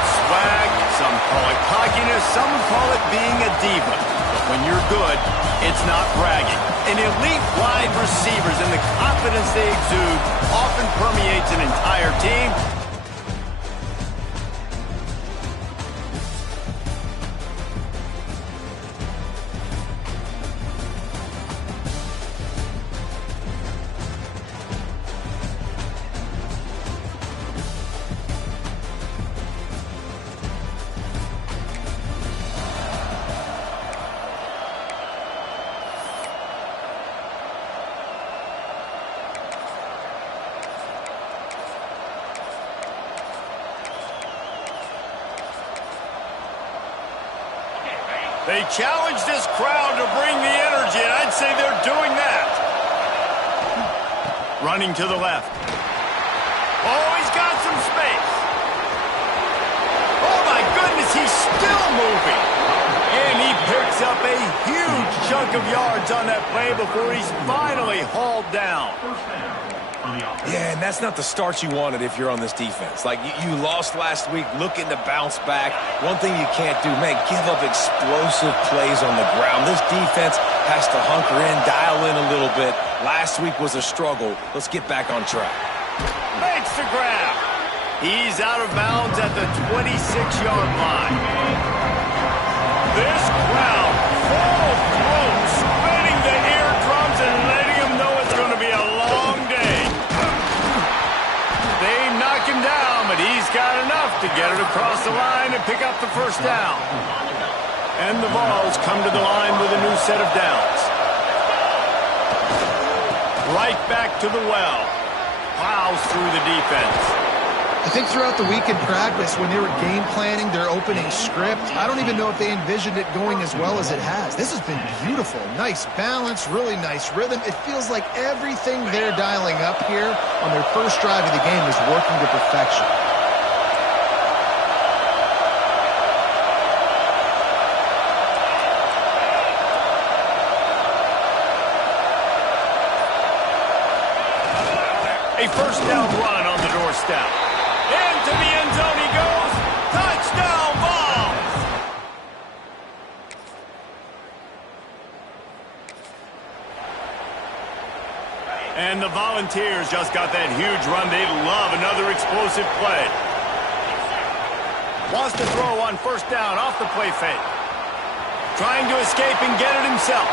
it swag, some call it cockiness, some call it being a diva. But when you're good, it's not bragging. And elite wide receivers and the confidence they exude often permeates an entire team. They challenge this crowd to bring the energy, and I'd say they're doing that. Running to the left. Oh, he's got some space. Oh, my goodness, he's still moving. And he picks up a huge chunk of yards on that play before he's finally hauled down. Yeah, and that's not the start you wanted if you're on this defense. Like, you lost last week, looking to bounce back. One thing you can't do, man, give up explosive plays on the ground. This defense has to hunker in, dial in a little bit. Last week was a struggle. Let's get back on track. Makes the grab. He's out of bounds at the 26-yard line. This crowd, full throat, spinning the eardrums and letting them know it's going to be a long day. They knock him down, but he's got enough to get it across the line and pick up the first down. And the Vols come to the line with a new set of downs. Right back to the well. Plows through the defense. I think throughout the week in practice, when they were game planning their opening script, I don't even know if they envisioned it going as well as it has. This has been beautiful. Nice balance, really nice rhythm. It feels like everything they're dialing up here on their first drive of the game is working to perfection. A first down run on the doorstep. Into the end zone he goes. Touchdown, Vols! And the Volunteers just got that huge run. They love another explosive play. Wants to throw on first down off the play fake. Trying to escape and get it himself.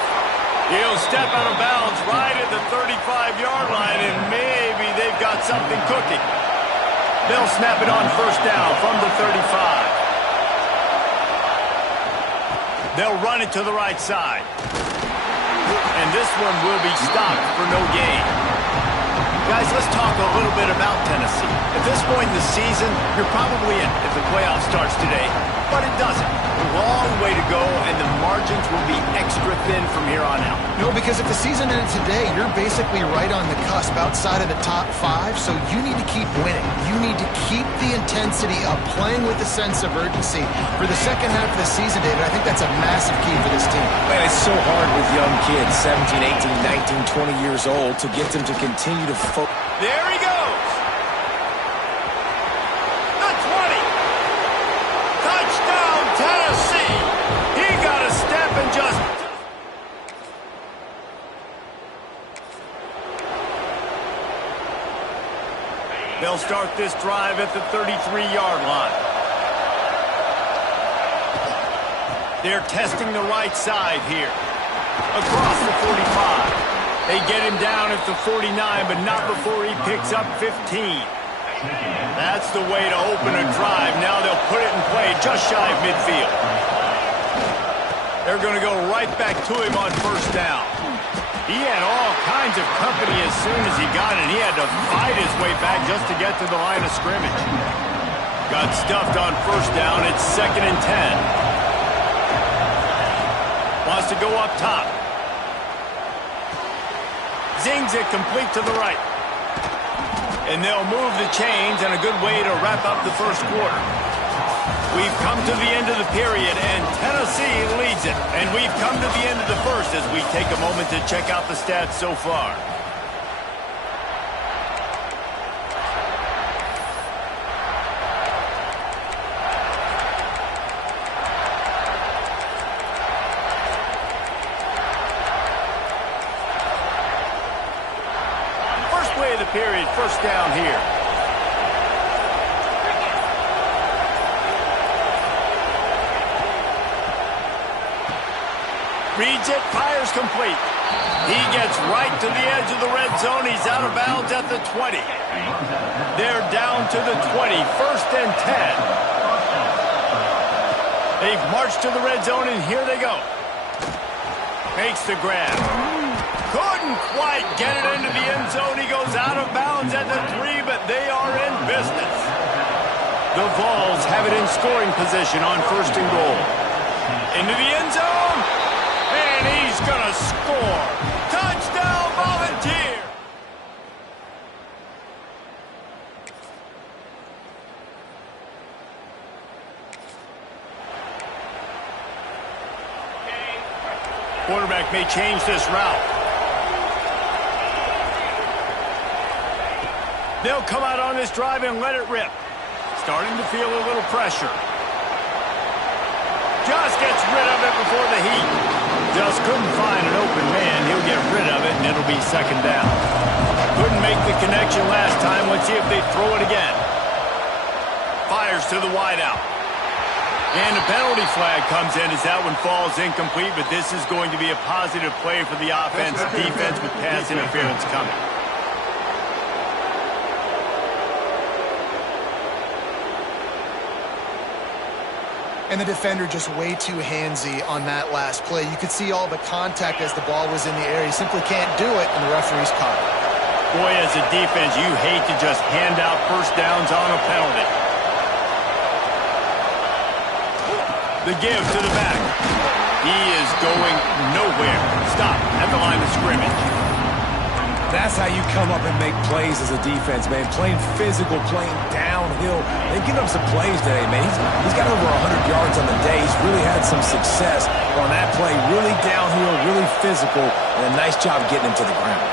He'll step out of bounds right at the 35-yard line, and maybe they've got something cooking. They'll snap it on first down from the 35. They'll run it to the right side. And this one will be stopped for no gain. Guys, let's talk a little bit about Tennessee. At this point in the season, you're probably in if the playoff starts today, but it doesn't. A long way to go, and the margins will be extra thin from here on out. No, because if the season ended today, you're basically right on the cusp outside of the top 5, so you need to keep winning. You need to keep the intensity up, playing with a sense of urgency. For the second half of the season, David, I think that's a massive key for this team. Man, it's so hard with young kids, 17, 18, 19, 20 years old, to get them to continue to focus. There he goes. The 20. Touchdown, Tennessee. He got a step and just... They'll start this drive at the 33-yard line. They're testing the right side here. Across the 45. They get him down at the 49, but not before he picks up 15. That's the way to open a drive. Now they'll put it in play just shy of midfield. They're going to go right back to him on first down. He had all kinds of company as soon as he got it. He had to fight his way back just to get to the line of scrimmage. Got stuffed on first down. It's 2nd and 10. Wants to go up top. Zings it complete to the right. And they'll move the chains, and a good way to wrap up the first quarter. We've come to the end of the period, and Tennessee leads it. And we've come to the end of the first as we take a moment to check out the stats so far. the period. First down here. Reads it, fires complete. He gets right to the edge of the red zone. He's out of bounds at the 20. They're down to the 20. First and 10. They've marched to the red zone, and here they go. Makes the grab. Couldn't quite get it into the end zone. He goes out of bounds at the 3, but they are in business. The Vols have it in scoring position on first and goal. Into the end zone. And he's going to score. Touchdown, Volunteer! Quarterback may change this route. They'll come out on this drive and let it rip. Starting to feel a little pressure. Just gets rid of it before the heat. Just couldn't find an open man. He'll get rid of it, and it'll be second down. Couldn't make the connection last time. Let's see if they throw it again. Fires to the wideout. And the penalty flag comes in as that one falls incomplete, but this is going to be a positive play for the offense. Defense with pass interference coming. And the defender just way too handsy on that last play. You could see all the contact as the ball was in the air. You simply can't do it, and the referee's caught it. Boy, as a defense, you hate to just hand out first downs on a penalty. The give to the back. He is going nowhere. Stop at the line of scrimmage. That's how you come up and make plays as a defense, man. Playing physical, playing downhill. They give up some plays today, man. He's got over 100 yards on the day. He's really had some success on that play. Really downhill, really physical, and a nice job getting him to the ground.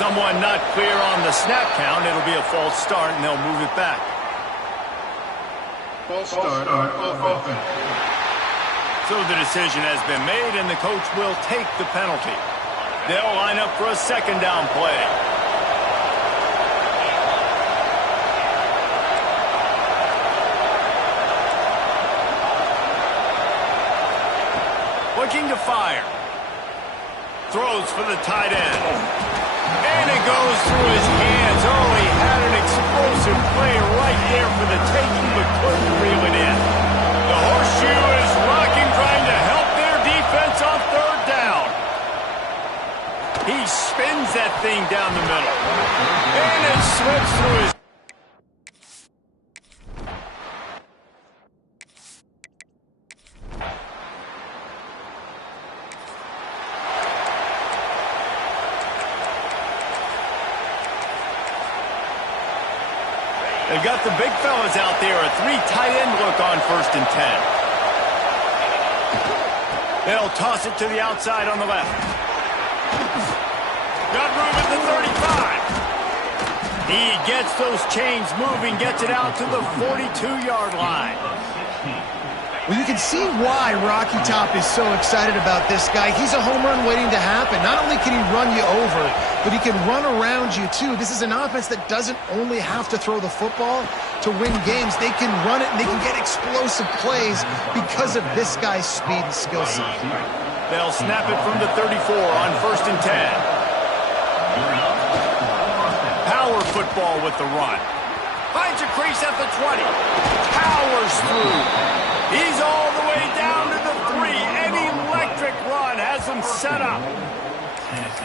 Someone not clear on the snap count. It'll be a false start, and they'll move it back. False start on offense. So the decision has been made, and the coach will take the penalty. They'll line up for a second down play. Looking to fire. Throws for the tight end. And it goes through his hands. Oh, he had an explosive play right there for the taking, but couldn't reel it in. The horseshoe is rocking, trying to help their defense on third down. He spins that thing down the middle. And it slips through his... They've got the big fellas out there, a 3 tight end look on first and 10. They'll toss it to the outside on the left. Got room at the 35. He gets those chains moving, gets it out to the 42-yard line. Well, you can see why Rocky Top is so excited about this guy. He's a home run waiting to happen. Not only can he run you over, but he can run around you, too. This is an offense that doesn't only have to throw the football to win games. They can run it, and they can get explosive plays because of this guy's speed and skill set. They'll snap it from the 34 on first and 10. Power football with the run. Finds a crease at the 20. Powers through. He's all the way down to the 3. An electric run has him set up.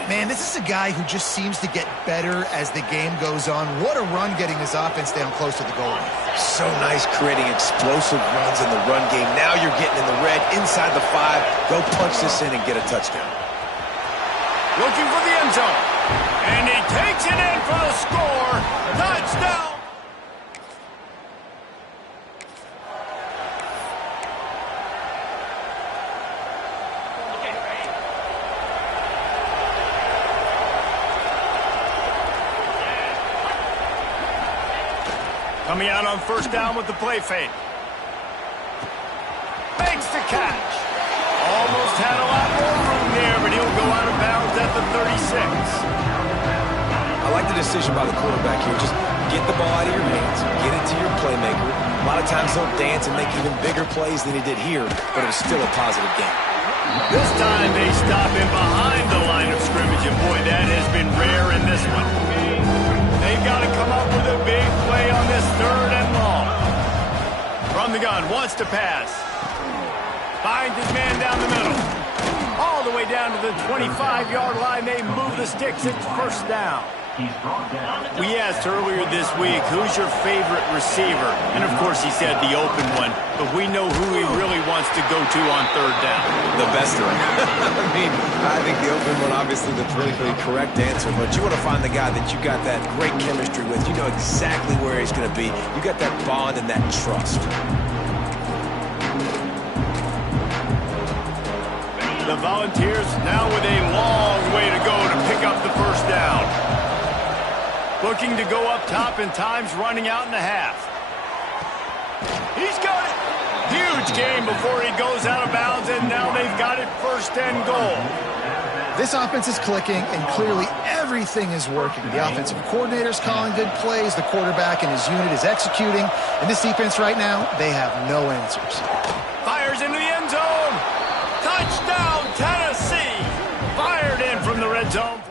Man, this is a guy who just seems to get better as the game goes on. What a run getting his offense down close to the goal line. So nice creating explosive runs in the run game. Now you're getting in the red, inside the 5. Go punch this in and get a touchdown. Looking for the end zone. And he takes it in for the score. Touchdown. Coming out on first down with the play fake. catch. Almost had a lot more room there, but he'll go out of bounds at the 36. I like the decision by the quarterback here. Just get the ball out of your hands, get it to your playmaker. A lot of times he'll dance and make even bigger plays than he did here, but it was still a positive game. This time they stop him behind the line of scrimmage, and boy, that has been rare in this one. They've got to come up with a big play on this 3rd and long. From the gun, wants to pass. Finds his man down the middle. All the way down to the 25-yard line. They move the sticks. It's 1st down. We asked earlier this week, who's your favorite receiver? And, of course, he said the open one. But we know who he really wants to go to on 3rd down. The best one. I think the open one, obviously, the politically correct answer. But you want to find the guy that you got that great chemistry with. You know exactly where he's going to be. You got that bond and that trust. The Volunteers now with a long way to go to pick up the 1st down. Looking to go up top, and time's running out in the half. He's got it. Huge game before he goes out of bounds, and now they've got it 1st and goal. This offense is clicking, and clearly everything is working. The offensive coordinator's calling good plays. The quarterback and his unit is executing. And this defense right now, they have no answers. Fires into the end zone. Touchdown, Tennessee. Fired in from the red zone.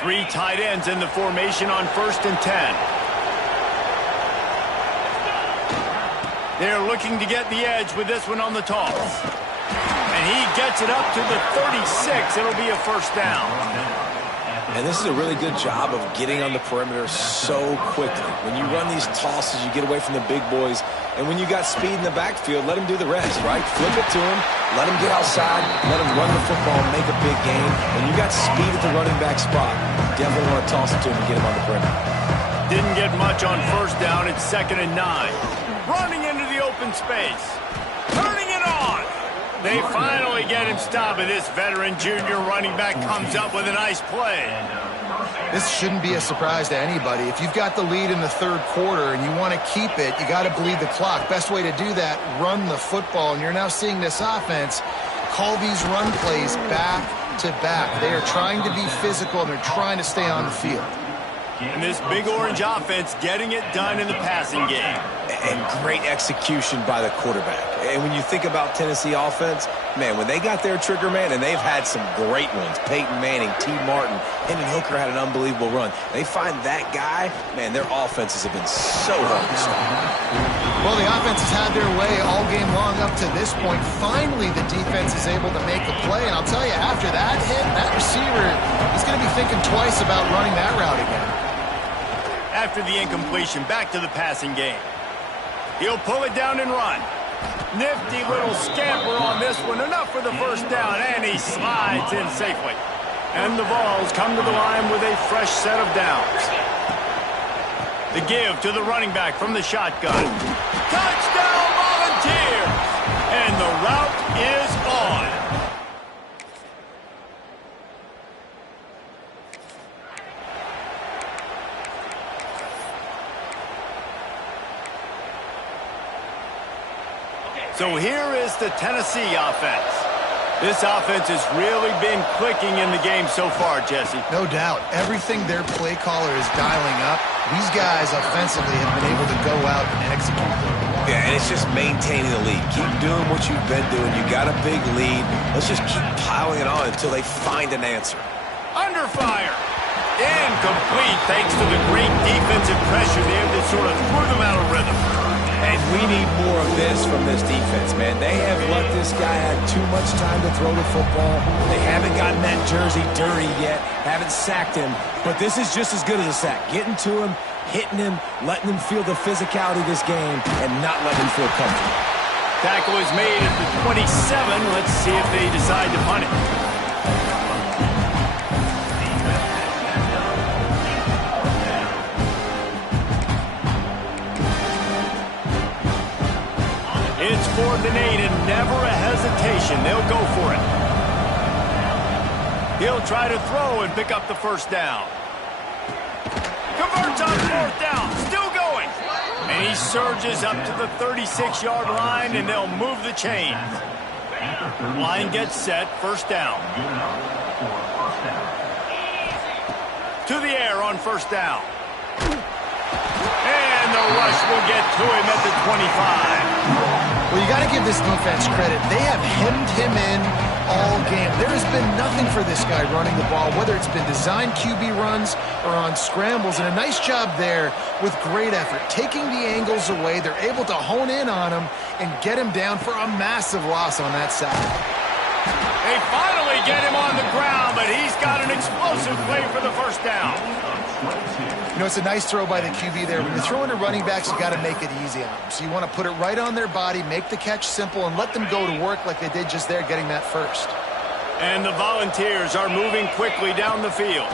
3 tight ends in the formation on 1st and 10. They're looking to get the edge with this one on the toss. And he gets it up to the 36. It'll be a 1st down. And this is a really good job of getting on the perimeter so quickly. When you run these tosses, you get away from the big boys. And when you got speed in the backfield, let him do the rest, right? Flip it to him, let him get outside, let him run the football and make a big gain. When you got speed at the running back spot, definitely want to toss it to him and get him on the perimeter. Didn't get much on 1st down. It's 2nd and 9. Running into the open space. Turning it on. They finally get him stopped, and this veteran junior running back comes up with a nice play. This shouldn't be a surprise to anybody. If you've got the lead in the 3rd quarter and you want to keep it, you got to bleed the clock. Best way to do that, run the football. And you're now seeing this offense call these run plays back to back. They are trying to be physical, and they're trying to stay on the field. And this big orange offense getting it done in the passing game. And great execution by the quarterback. And when you think about Tennessee offense, man, when they got their trigger man, and they've had some great ones, Peyton Manning, T. Martin, Hendon Hooker had an unbelievable run. They find that guy, man, their offenses have been so hard to stop. Well, the offense has had their way all game long up to this point. Finally, the defense is able to make a play. And I'll tell you, after that hit, that receiver is going to be thinking twice about running that route again. After the incompletion, back to the passing game. He'll pull it down and run. Nifty little scamper on this one. Enough for the 1st down, and he slides in safely. And the Vols come to the line with a fresh set of downs. The give to the running back from the shotgun. Touchdown, Volunteers! And the route is on. So here is the Tennessee offense. This offense has really been clicking in the game so far, Jesse. No doubt. Everything their play caller is dialing up, these guys offensively have been able to go out and execute. Yeah, and it's just maintaining the lead. Keep doing what you've been doing. You got a big lead. Let's just keep piling it on until they find an answer. Under fire. Incomplete thanks to the great defensive pressure there that sort of threw them out of rhythm. And we need more of this from this defense, man. They have let this guy have too much time to throw the football. They haven't gotten that jersey dirty yet, haven't sacked him. But this is just as good as a sack. Getting to him, hitting him, letting him feel the physicality of this game, and not letting him feel comfortable. Tackle is made at the 27. Let's see if they decide to punt it. It's 4th and 8, and never a hesitation. They'll go for it. He'll try to throw and pick up the 1st down. It's on fourth down. Still going. And he surges up to the 36-yard line, and they'll move the chains. Line gets set. First down. To the air on first down. And the rush will get to him at the 25. Well, you got to give this defense credit. They have hemmed him in all game. There has been nothing for this guy running the ball, whether it's been designed QB runs or on scrambles. And a nice job there with great effort. Taking the angles away, they're able to hone in on him and get him down for a massive loss on that side. They finally get him on the ground, but he's got an explosive play for the first down. You know, it's a nice throw by the QB there. When you're throwing to running backs, you got to make it easy on them. So you want to put it right on their body, make the catch simple, and let them go to work like they did just there, getting that first. And the Volunteers are moving quickly down the field.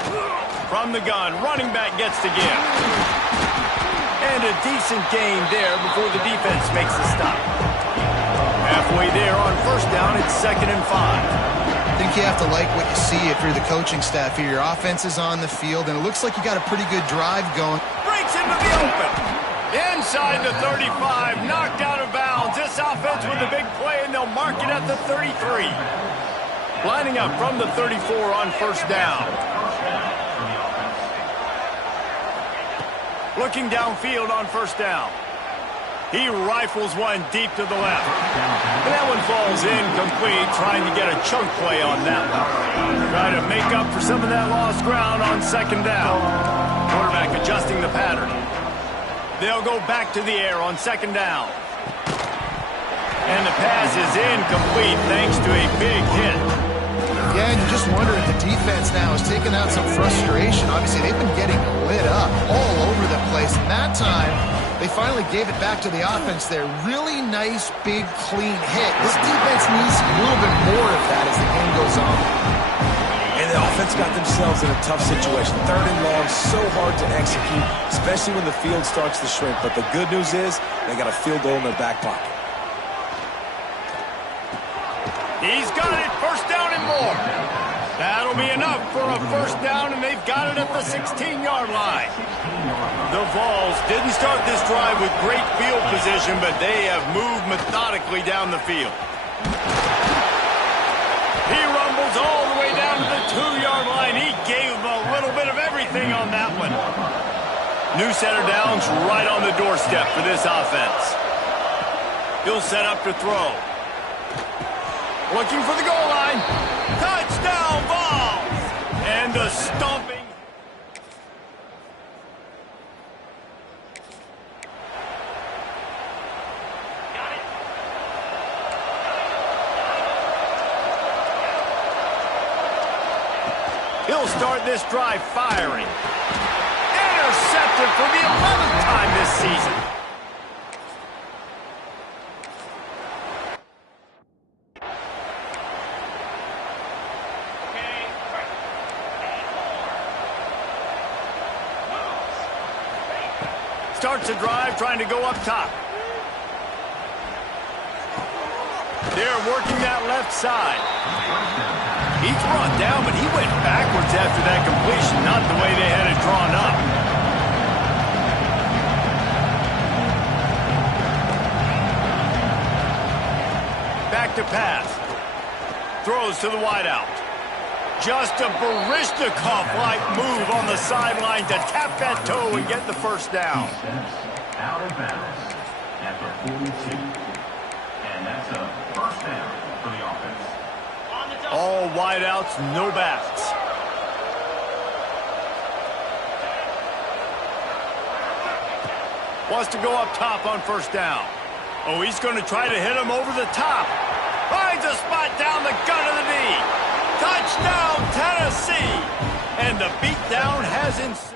From the gun, running back gets the give. And a decent gain there before the defense makes the stop. Halfway there on first down, it's 2nd and 5. I think you have to like what you see if you're the coaching staff here. Your offense is on the field, and it looks like you got a pretty good drive going. Breaks into the open. Inside the 35, knocked out of bounds. This offense with a big play, and they'll mark it at the 33. Lining up from the 34 on first down. Looking downfield on first down. He rifles one deep to the left. And that one falls incomplete, trying to get a chunk play on that one. Try to make up for some of that lost ground on second down. Quarterback adjusting the pattern. They'll go back to the air on second down. And the pass is incomplete thanks to a big hit. Yeah, and you just wonder if the defense now is taking out some frustration. Obviously, they've been getting lit up all over the place. And that time, they finally gave it back to the offense there. Really nice, big, clean hit. This defense needs a little bit more of that as the game goes on. And the offense got themselves in a tough situation. 3rd and long, so hard to execute, especially when the field starts to shrink. But the good news is they got a field goal in their back pocket. He's got it, first down and more. That'll be enough for a first down, and they've got it at the 16-yard line. The Vols didn't start this drive with great field position, but they have moved methodically down the field. He rumbles all the way down to the 2-yard line. He gave them a little bit of everything on that one. New set of downs right on the doorstep for this offense. He'll set up to throw. Looking for the goal line. Touchdown, Vols! And the stomping. He'll start this drive firing. Intercepted for the 11th time this season. Starts a drive trying to go up top. They're working that left side. He's brought down, but he went backwards after that completion, not the way they had it drawn up. Back to pass. Throws to the wideout. Just a Baryshnikov-like move on the sideline to tap that toe and get the first down. Out of bounds at the 42. And that's a first down for the offense. All wideouts, no backs. Wants to go up top on first down. Oh, he's going to try to hit him over the top. Finds a spot down the gut of the knee. Touchdown, Tennessee! And the beatdown has ensued.